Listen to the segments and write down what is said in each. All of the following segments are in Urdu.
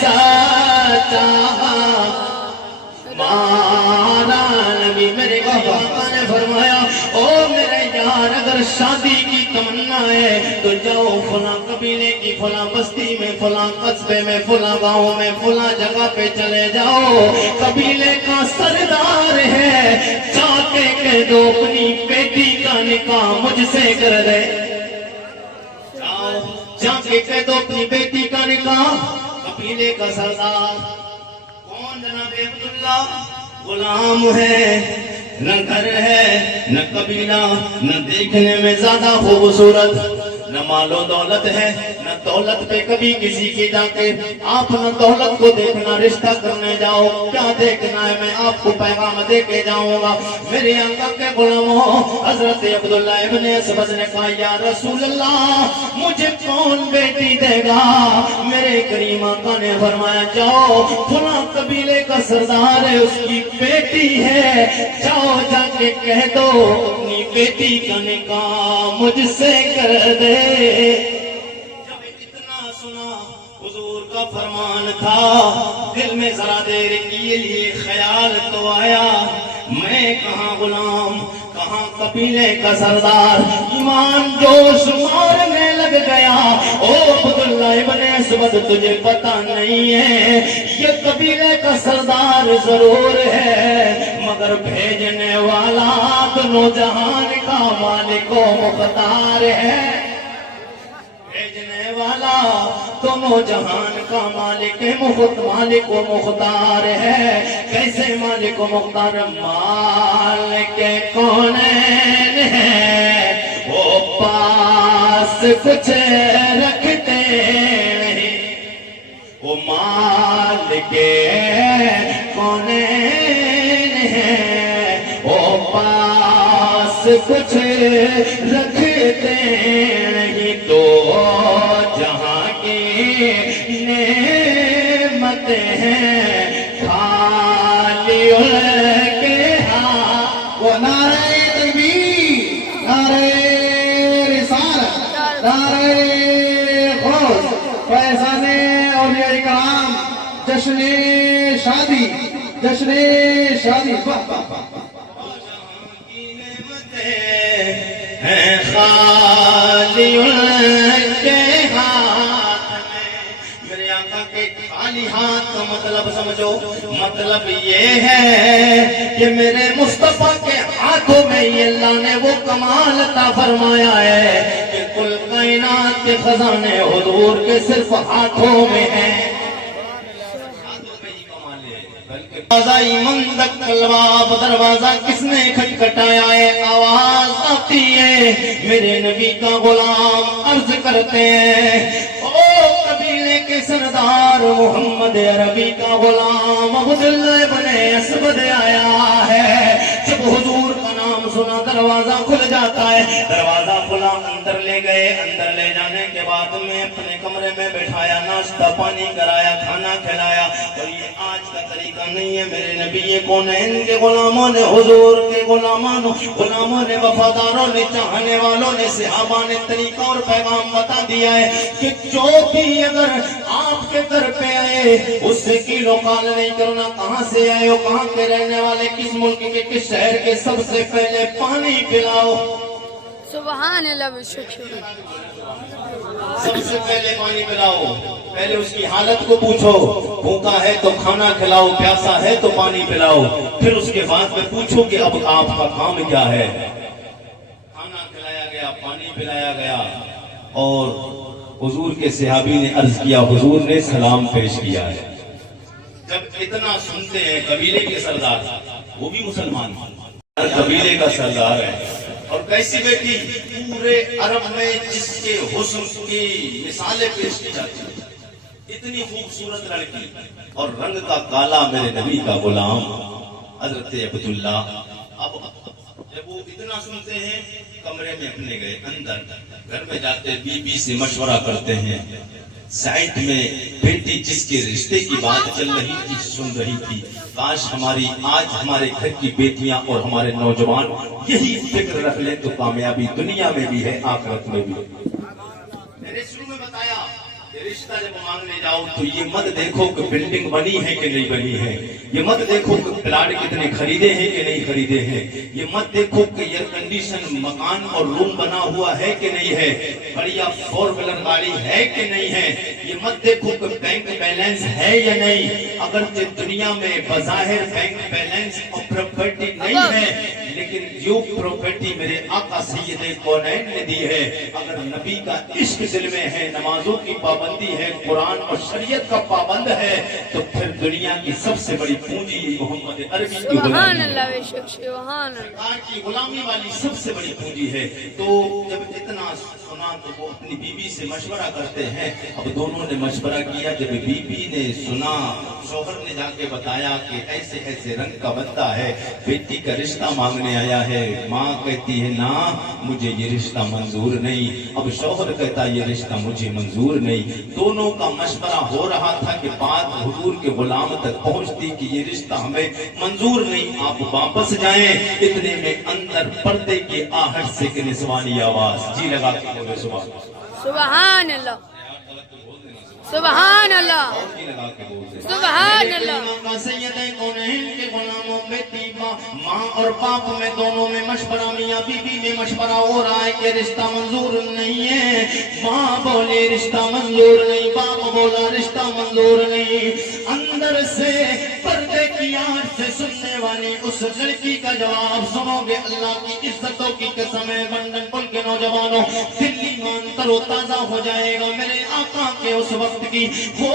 چاہا مارا نبی میرے آقا نے فرمایا او میرے یار اگر شادی کی تمنا ہے تو جاؤ فلاں قبیلے کی فلاں بستی میں فلاں قصبے میں فلاں گاؤں میں فلاں جگہ پہ چلے جاؤ قبیلے کا سردار ہے جا کے کہہ دو اپنی بیٹی کا نکاح مجھ سے کر دے جا کے کہہ دو اپنی بیٹی کا نکاح قبیلے کا سردار کون جناب عبداللہ غلام ہے نہ گھر ہے نہ قبیلہ نہ دیکھنے میں زیادہ خوبصورت نہ مال و دولت ہے نہ دولت پہ کبھی کسی کی جا کے آپ نہ دولت کو دیکھنا رشتہ کرنے جاؤ کیا دیکھنا ہے میں آپ کو پیغام دے کے جاؤں گا میرے آقا کے غلاموں حضرت عبداللہ ابن اسود نے کہا یا رسول اللہ مجھے کون بیٹی دے گا میرے کریم آقا نے فرمایا جاؤ فلاں قبیلے کا سردار ہے اس کی بیٹی ہے جاؤ جا کے کہہ دو اپنی بیٹی کا نکاح مجھ سے کر دے جب اتنا سنا حضور کا فرمان تھا دل میں ذرا دیر کے لیے خیال تو آیا میں کہاں غلام کہاں قبیلے کا سردار ایمان جوش مارنے لگ گیا او عبداللہ ابن اسود تجھے پتہ نہیں ہے یہ قبیلے کا سردار ضرور ہے مگر بھیجنے والا دونوں جہان کا مالک و مختار ہے بھیجنے والا دونوں جہان کا مالک مالک و مختار ہے کیسے مالک و مختار مالک کونین ہے وہ پاس کچھ رکھتے نہیں وہ مالک کونین ہے وہ پاس کچھ رکھتے نہیں تو جہاں کی نعمتیں ہیں خالی ان کے ہاں وہ نعرہ تکبیر نعرہ رسالت نعرہ غوث فیضان اولیاء کرام جشن شادی واہ واہ واہ ہیں خالی ان کے ہاتھ میں میرے آقا کے خالی ہاتھ کا مطلب سمجھو مطلب یہ ہے کہ میرے مصطفیٰ کے ہاتھوں میں یہ اللہ نے وہ کمال عطا فرمایا ہے کہ کل کائنات کے خزانے حضور کے صرف ہاتھوں میں ہیں دروازہ ایمان تک الباب دروازہ کس نے کھٹکھٹایا ہے آواز آتی ہے میرے نبی کا غلام عرض کرتے ہیں او قبیلے کے سردار محمد عربی کا غلام عبداللہ ابن اسود آیا ہے جب حضور کا نام سنا دروازہ کھل جاتا ہے دروازہ کھلا اندر لے گئے اندر لے جانے کے بعد میں اپنے کمرے میں بٹھایا ناشتہ پانی کرایا کھانا کھلایا اور یہ آج کا طریقہ نہیں ہے میرے نبی کونین کے غلاموں نے حضور کے غلاموں نے وفاداروں نے چاہنے والوں نے صحابہ نے طریقہ اور پیغام بتا دیا ہے کہ جو بھی اگر آپ کے گھر پہ آئے اس سے کیلو کال نہیں کرنا کہاں سے آئے ہو کہاں کے رہنے والے کس ملک کے کس شہر کے سب سے پہلے پانی پلاؤ سبحان اللہ و شکر سب سے پہلے پانی پلاؤ پہلے اس کی حالت کو پوچھو بھوکا ہے تو کھانا کھلاؤ پیاسا ہے تو پانی پلاؤ پھر اس کے بعد میں پوچھو کہ اب آپ کا کام کیا ہے کھانا کھلایا گیا پانی پلایا گیا اور حضور کے صحابی نے عرض کیا حضور نے سلام پیش کیا ہے جب اتنا سنتے ہیں قبیلے کے سردار وہ بھی مسلمان قبیلے کا سردار ہے اور کیسی بیٹی پورے عرب میں جس کے حسن کی مثالیں پیش کی جاتی ہیں اتنی خوبصورت لڑکی اور رنگ کا کالا میرے نبی کا غلام حضرت عبداللہ اب جب وہ اتنا سنتے ہیں کمرے میں اپنے گئے اندر گھر میں جاتے بی بی سے مشورہ کرتے ہیں سائٹ میں بیٹی جس کے رشتے کی بات چل رہی تھی سن رہی تھی کاش ہماری آج ہمارے گھر کی بیٹیاں اور ہمارے نوجوان یہی فکر رکھ لیں تو کامیابی دنیا میں بھی ہے آخرت میں بھی میں نے شروع میں بتایا رشتہ جب مانگنے جاؤ تو یہ مت دیکھو کہ بلڈنگ بنی ہے کہ نہیں بنی ہے، یہ مت دیکھو کہ پلاٹ کتنے خریدے ہیں کہ نہیں خریدے ہیں، یہ مت دیکھو کہ ایئر کنڈیشن مکان اور روم بنا ہوا ہے کہ نہیں ہے، بڑھیا 4 ویلر گاڑی ہے کہ نہیں ہے، یہ مت دیکھو کہ بینک بیلنس ہے یا نہیں۔ اگرچہ دنیا میں بظاہر بینک بیلنس اور پراپرٹی نہیں ہے، لیکن جو پراپرٹی میرے آقا سید کونین نے دی ہے، اگر نبی کا عشق دل میں ہے، نمازوں کی پابندی ہے، قرآن اور شریعت کا پابند ہے، تو پھر دنیا کی سب سے بڑی پونجی محمد عربی کی سبحان غلامی اللہ بے شک سبحان اللہ سرکار کی غلامی والی سب سے بڑی پونجی ہے۔ تو جب اتنا سنا تو وہ اپنی بی بی سے مشورہ کرتے ہیں۔ اب دونوں نے مشورہ کیا، جب بی بی نے سنا، شوہر نے جا کے بتایا کہ ایسے ایسے رنگ کا بندہ ہے، بیٹی کا رشتہ مانگنے آیا ہے، ماں کہتی ہے نا مجھے یہ رشتہ منظور نہیں، اب شوہر کہتا یہ رشتہ مجھے منظور نہیں۔ دونوں کا مشورہ ہو رہا تھا کہ بات حضور کے غلام تک پہنچتی کہ یہ رشتہ ہمیں منظور نہیں، آپ واپس جائیں۔ اتنے میں اندر پردے کی آہٹ سے کہ نسوانی آواز، جی لگا کے بولے سبحان اللہ سبحان اللہ سبحان اللہ۔ سید کونین کے غلاموں بیٹی ماں اور باپ میں دونوں میں مشورہ، میاں بی بی میں مشورہ ہو رہا ہے کہ رشتہ منظور نہیں ہے۔ ماں بولے رشتہ منظور نہیں، باپ بولا رشتہ منظور نہیں۔ اندر سے پردے کی آنکھ سے سننے والی اس لڑکی کا جواب سنو گے، اللہ کی عزتوں کی قسم ہے، لندن پل کے نوجوانوں دلی مان تر و تازہ ہو جائے گا میرے آقا کے اس وقت کی، وہ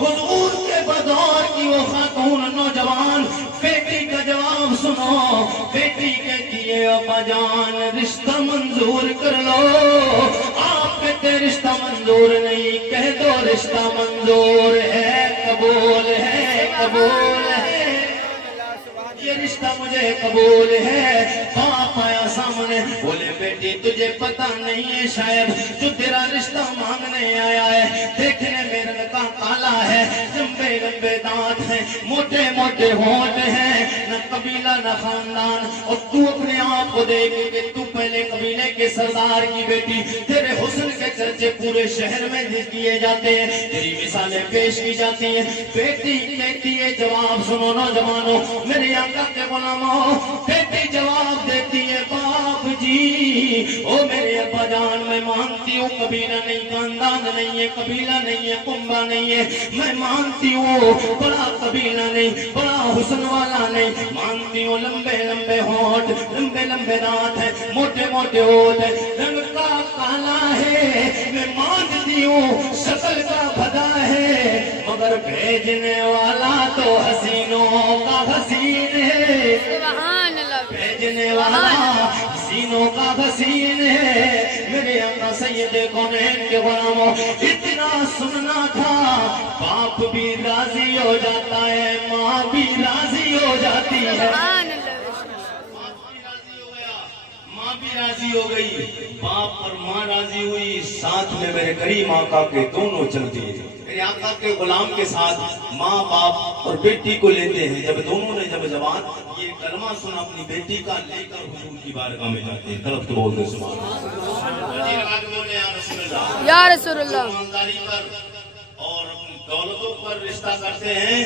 حضور کے بدور کی وہ خاتون نوجوان بیٹی کا جواب سنو۔ بیٹی کہتی ہے ابا جان رشتہ منظور کر لو، آپ کہتے رشتہ منظور نہیں، کہہ دو رشتہ منظور ہے، قبول ہے، قبول ہے، یہ رشتہ مجھے قبول ہے۔ باپ آیا سامنے، بولے بیٹی تجھے پتہ نہیں ہے شاید جو تیرا رشتہ مانگنے آیا ہے، دیکھنے میں رنگ کا کالا ہے، لمبے لمبے دانت ہیں، موٹے موٹے ہونٹ ہیں، نہ قبیلہ نہ خاندان، اور تو اپنے آپ کو دیکھ کہ تو پہلے قبیلے کے سردار کی بیٹی، تیرے حسن کے چرچے پورے شہر میں کیے جاتے ہیں، تیری مثالیں پیش کی جاتی ہیں۔ بیٹی کہتی ہے جواب سنو نوجوانوں میرے آقا کے غلاموں، بیٹی جواب دیتی ہے باپ جی او میرے ابا جان میں مانتی ہوں قبیلہ نہیں، خاندان نہیں ہے، قبیلہ نہیں ہے، کنبہ نہیں ہے، میں مانتی ہوں بڑا قبیلہ نہیں، بڑا حسن والا نہیں، مانتی ہوں لمبے لمبے ہونٹ، لمبے لمبے دانت ہیں، موٹے موٹے ہونٹ ہیں، رنگ کا کالا ہے، میں مانتی ہوں شکل کا بھدا ہے، مگر بھیجنے والا تو حسینوں کا حسین ہے، سبحان اللہ بھیجنے والا حسینوں کا حسین ہے۔ میرے آقا سید کونین کے غلاموں اتنا سننا تھا، باپ بھی راضی ہو جاتا ہے، ماں بھی راضی ہو جاتی ہے، سبحان اللہ ماں بھی راضی ہو گئی، باپ اور ماں راضی ہوئی، ساتھ میں میرے کریم آقا کے دونوں چلتے ہیں۔ میرے آقا کے غلام کے ساتھ ماں باپ اور بیٹی کو لیتے ہیں۔ جب دونوں نے جب زبان یہ کلمہ سنا اپنی بیٹی کا، لے کر حضور کی بارگاہ میں جاتے ہیں، طرف تو بولتے سبحان اللہ، یا رسول اللہ، ایمانداری پر اور دولتوں پر رشتہ کرتے ہیں۔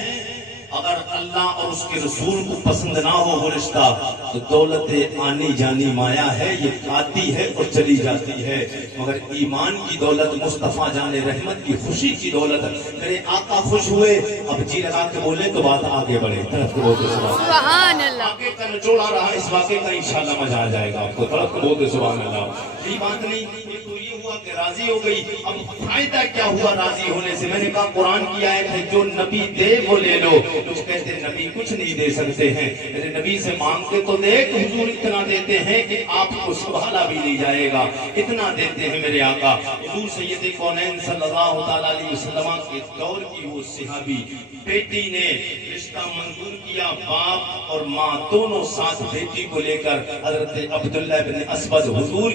اگر اللہ اور اس کے رسول کو پسند نہ ہو وہ رشتہ تو دولت آنی جانی مایا ہے، یہ آتی ہے اور چلی جاتی ہے، مگر ایمان کی دولت، مصطفیٰ جان رحمت کی خوشی کی دولت، میرے آقا خوش ہوئے۔ اب جی لگا کے بولے تو بات آگے بڑھے، طرف کو بولتے سبحان اللہ، آگے کا نچوڑا رہا، اس واقعے کا انشاءاللہ مزہ آ جائے گا آپ کو، طرف کو بولتے سبحان اللہ۔ یہ بات نہیں، یہ تو یہ ہوا کہ راضی ہو گئی، اب فائدہ کیا ہوا راضی ہونے سے؟ میں نے کہا قرآن کی آیت ہے جو نبی دے وہ لے لو، کچھ کہتے ہیں نبی کچھ نہیں دے سکتے ہیں، میرے نبی سے مانگتے تو دیکھ حضور اتنا دیتے ہیں کہ آپ کو سنبھالا بھی نہیں جائے گا، اتنا دیتے ہیں میرے آقا۔ حضور سید کونین صلی اللہ تعالیٰ علیہ وسلم کے دور کی وہ صحابی بیٹی نے رشتہ منظور کیا، باپ اور ماں دونوں ساتھ بیٹی کو لے کر حضرت عبداللہ بن اسود حضور